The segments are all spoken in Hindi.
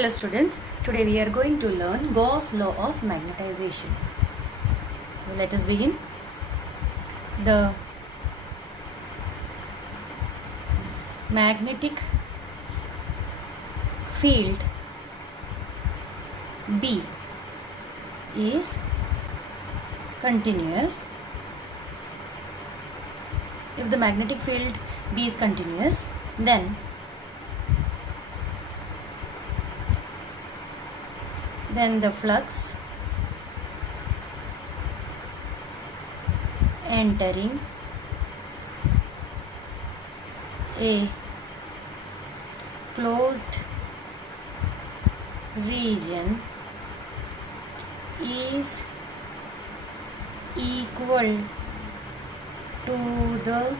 Hello students, today we are going to learn Gauss law of magnetization. So let us begin. The magnetic field B is continuous. If the magnetic field B is continuous, then the flux entering a closed region is equal to the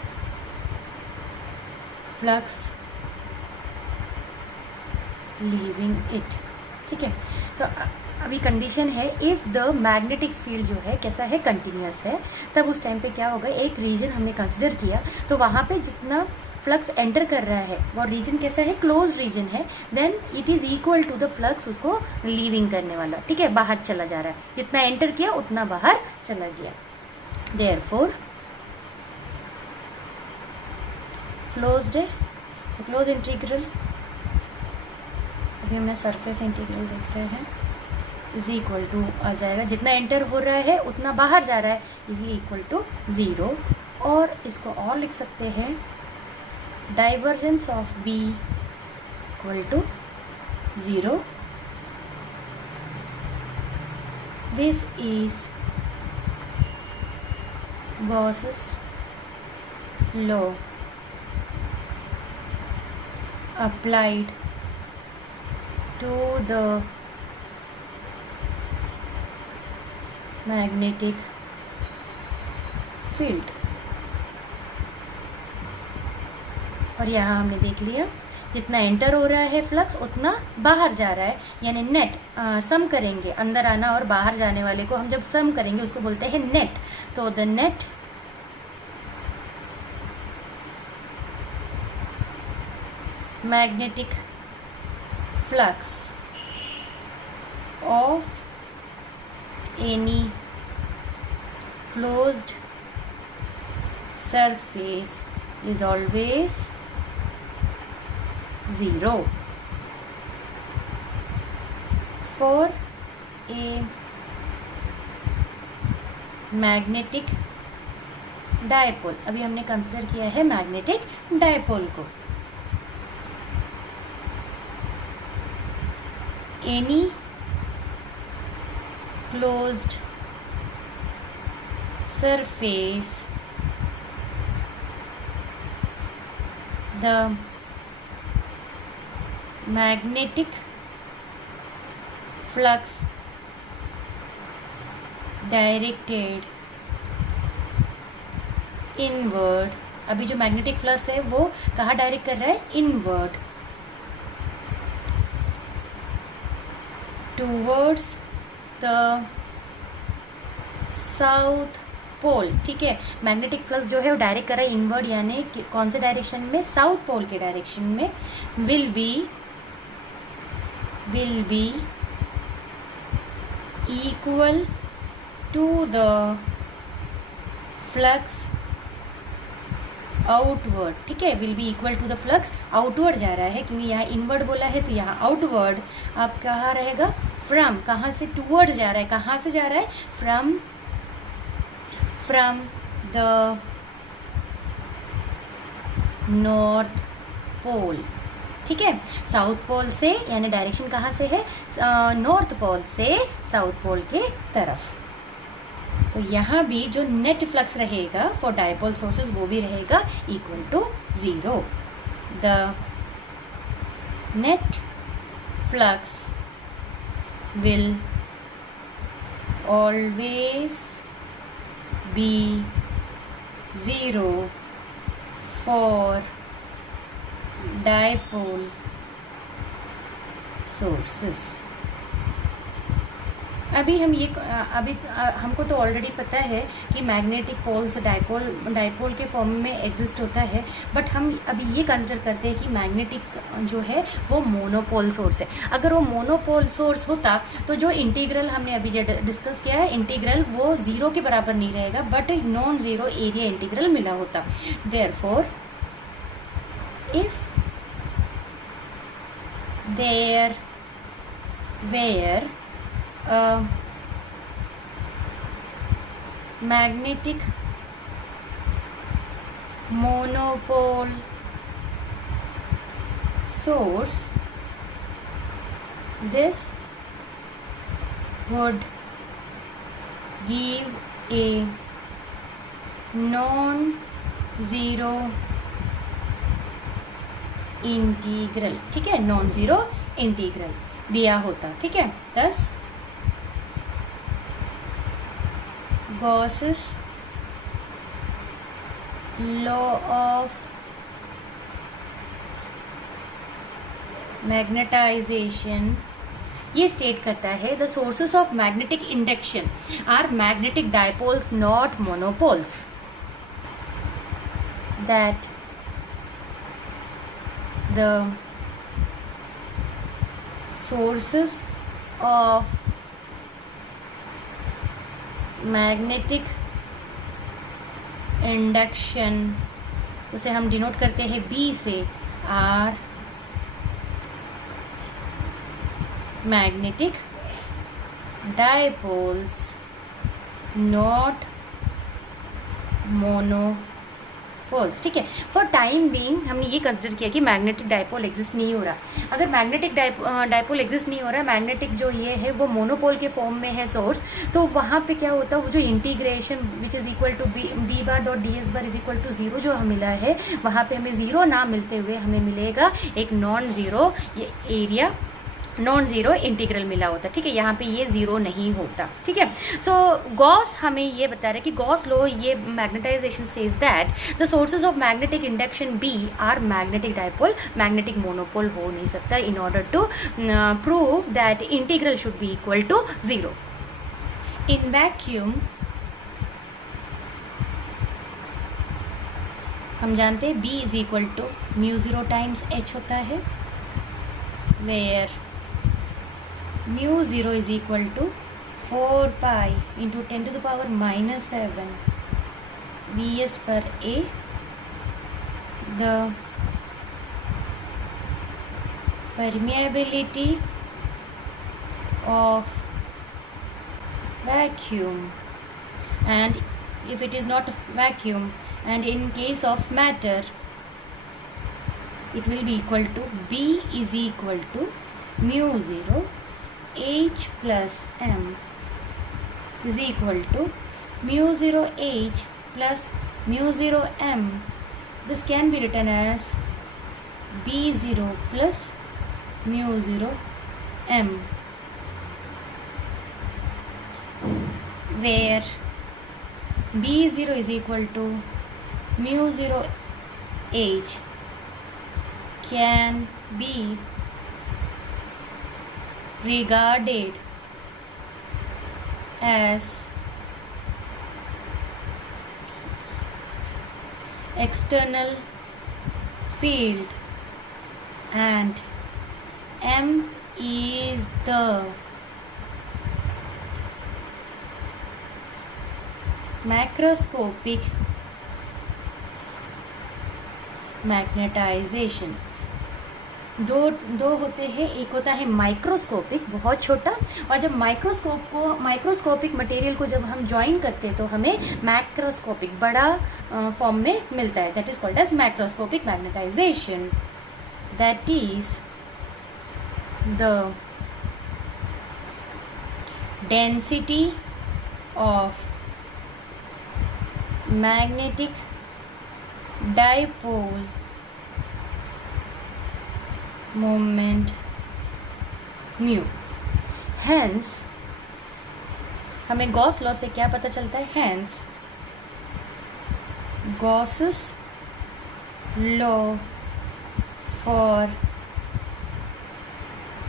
flux leaving it. ठीक है, तो अभी कंडीशन है इफ़ द मैग्नेटिक फील्ड जो है कैसा है, कंटिन्यूस है, तब उस टाइम पे क्या होगा, एक रीजन हमने कंसिडर किया तो वहाँ पे जितना फ्लक्स एंटर कर रहा है वो रीजन कैसा है, क्लोज रीजन है, then it is equal to the flux उसको लीविंग करने वाला. ठीक है, बाहर चला जा रहा है, जितना एंटर किया उतना बाहर चला गया. देयरफॉर क्लोज्ड है, क्लोज इंटीग्रल, अभी हमने सरफेस इंटीग्रल देख रहे हैं, इज इक्वल टू आ जाएगा, जितना एंटर हो रहा है उतना बाहर जा रहा है, इज इक्वल टू 0. और इसको और लिख सकते हैं, divergence of B equal to 0. This is Gauss's law applied to the magnetic field. और यहाँ हमने देख लिया जितना एंटर हो रहा है फ्लक्स उतना बाहर जा रहा है, यानी नेट सम करेंगे, अंदर आना और बाहर जाने वाले को हम जब सम करेंगे उसको बोलते हैं नेट. तो the net magnetic flux of any closed surface is always 0. For a magnetic dipole, अभी हमने कंसिडर किया है मैग्नेटिक डायपोल को. Any closed surface, the magnetic flux directed inward. अभी जो मैग्नेटिक फ्लक्स है वो कहाँ डायरेक्ट कर रहा है, inward, towards the south pole. ठीक है, मैग्नेटिक फ्लक्स जो है वो डायरेक्ट कर रहा है इनवर्ड, यानी कौन से डायरेक्शन में, साउथ पोल के डायरेक्शन में. Will be equal to the flux outward. ठीक है, will be equal to the flux outward जा रहा है, क्योंकि यहाँ इनवर्ड बोला है तो यहाँ आउटवर्ड आप कहाँ रहेगा, फ्रॉम, कहाँ से, टूवर्ड जा रहा है, कहाँ से जा रहा है, फ्रॉम द नॉर्थ पोल. ठीक है, साउथ पोल से, यानी डायरेक्शन कहाँ से है, नॉर्थ पोल से साउथ पोल के तरफ. तो यहाँ भी जो नेट फ्लक्स रहेगा फॉर डायपोल सोर्सेस वो भी रहेगा equal to 0. The net flux will always be 0 for dipole sources. अभी हम ये अभी हमको तो ऑलरेडी पता है कि मैग्नेटिक पोल्स डाइपोल के फॉर्म में एग्जिस्ट होता है, बट हम अभी ये कंसिडर करते हैं कि मैग्नेटिक जो है वो मोनोपोल सोर्स है। अगर वो मोनोपोल सोर्स होता तो जो इंटीग्रल हमने अभी जो डिस्कस किया है, इंटीग्रल वो ज़ीरो के बराबर नहीं रहेगा, but non zero area integral मिला होता। Therefore if there were magnetic monopole source, this would give a non-zero integral. ठीक है, नॉन ज़ीरो इंटीग्रल दिया होता। ठीक है, thus Gauss's law of magnetization ये स्टेट करता है the sources of magnetic induction are magnetic dipoles not monopoles, that the sources of magnetic induction, उसे हम डिनोट करते हैं B से, are magnetic dipoles not monopoles। ठीक है, फॉर टाइम बीइंग हमने ये कंसिडर किया कि मैग्नेटिक डायपोल एग्जिस्ट नहीं हो रहा। अगर मैग्नेटिक डायपोल एग्जिस्ट नहीं हो रहा, मैग्नेटिक जो ये है वो मोनोपोल के फॉर्म में है सोर्स, तो वहाँ पे क्या होता है, वो जो integration which is equal to B bar dot D S bar is equal to zero जो हमें मिला है, वहाँ पे हमें ज़ीरो ना मिलते हुए हमें मिलेगा एक नॉन ज़ीरो ये एरिया नॉन ज़ीरो इंटीग्रल मिला होता। ठीक है, यहाँ पे ये ज़ीरो नहीं होता। ठीक है, सो गॉस हमें ये बता रहा है कि गॉस लॉ ये magnetization says that the sources of magnetic induction B are magnetic dipole, magnetic monopole हो नहीं सकता, in order to prove that integral should be equal to zero. इन वैक्यूम हम जानते हैं B is equal to mu zero times H होता है, where mu zero is equal to 4 pi into 10 to the power -7 Bs per A। The permeability of vacuum, and if it is not a vacuum and in case of matter it will be equal to B is equal to mu 0 H plus M is equal to mu 0 H plus mu 0 M. This can be written as B0 plus mu 0 M, where B0 is equal to mu 0 H can be regarded as external field and M is the macroscopic magnetization. दो होते हैं, एक होता है माइक्रोस्कोपिक बहुत छोटा, और जब माइक्रोस्कोपिक मटेरियल को जब हम ज्वाइन करते हैं तो हमें मैक्रोस्कोपिक बड़ा फॉर्म में मिलता है, that is called as macroscopic magnetization. That is the density of magnetic dipole moment mu. Hence हमें गॉस लॉ से क्या पता चलता है, hence Gauss's law for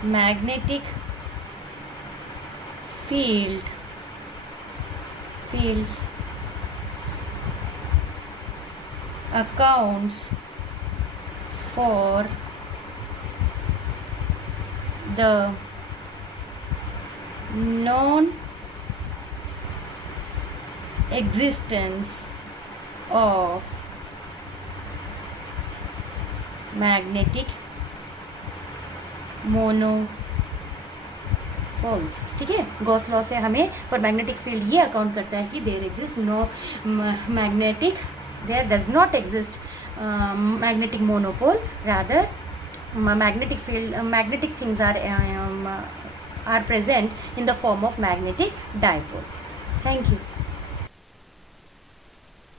magnetic fields accounts for the known existence of magnetic monopoles. ठीक है, गॉस लॉ से हमें फॉर मैग्नेटिक फील्ड ये अकाउंट करता है कि there exist no magnetic, there does not exist magnetic monopole, rather magnetic things are present in the form of magnetic dipole. Thank you.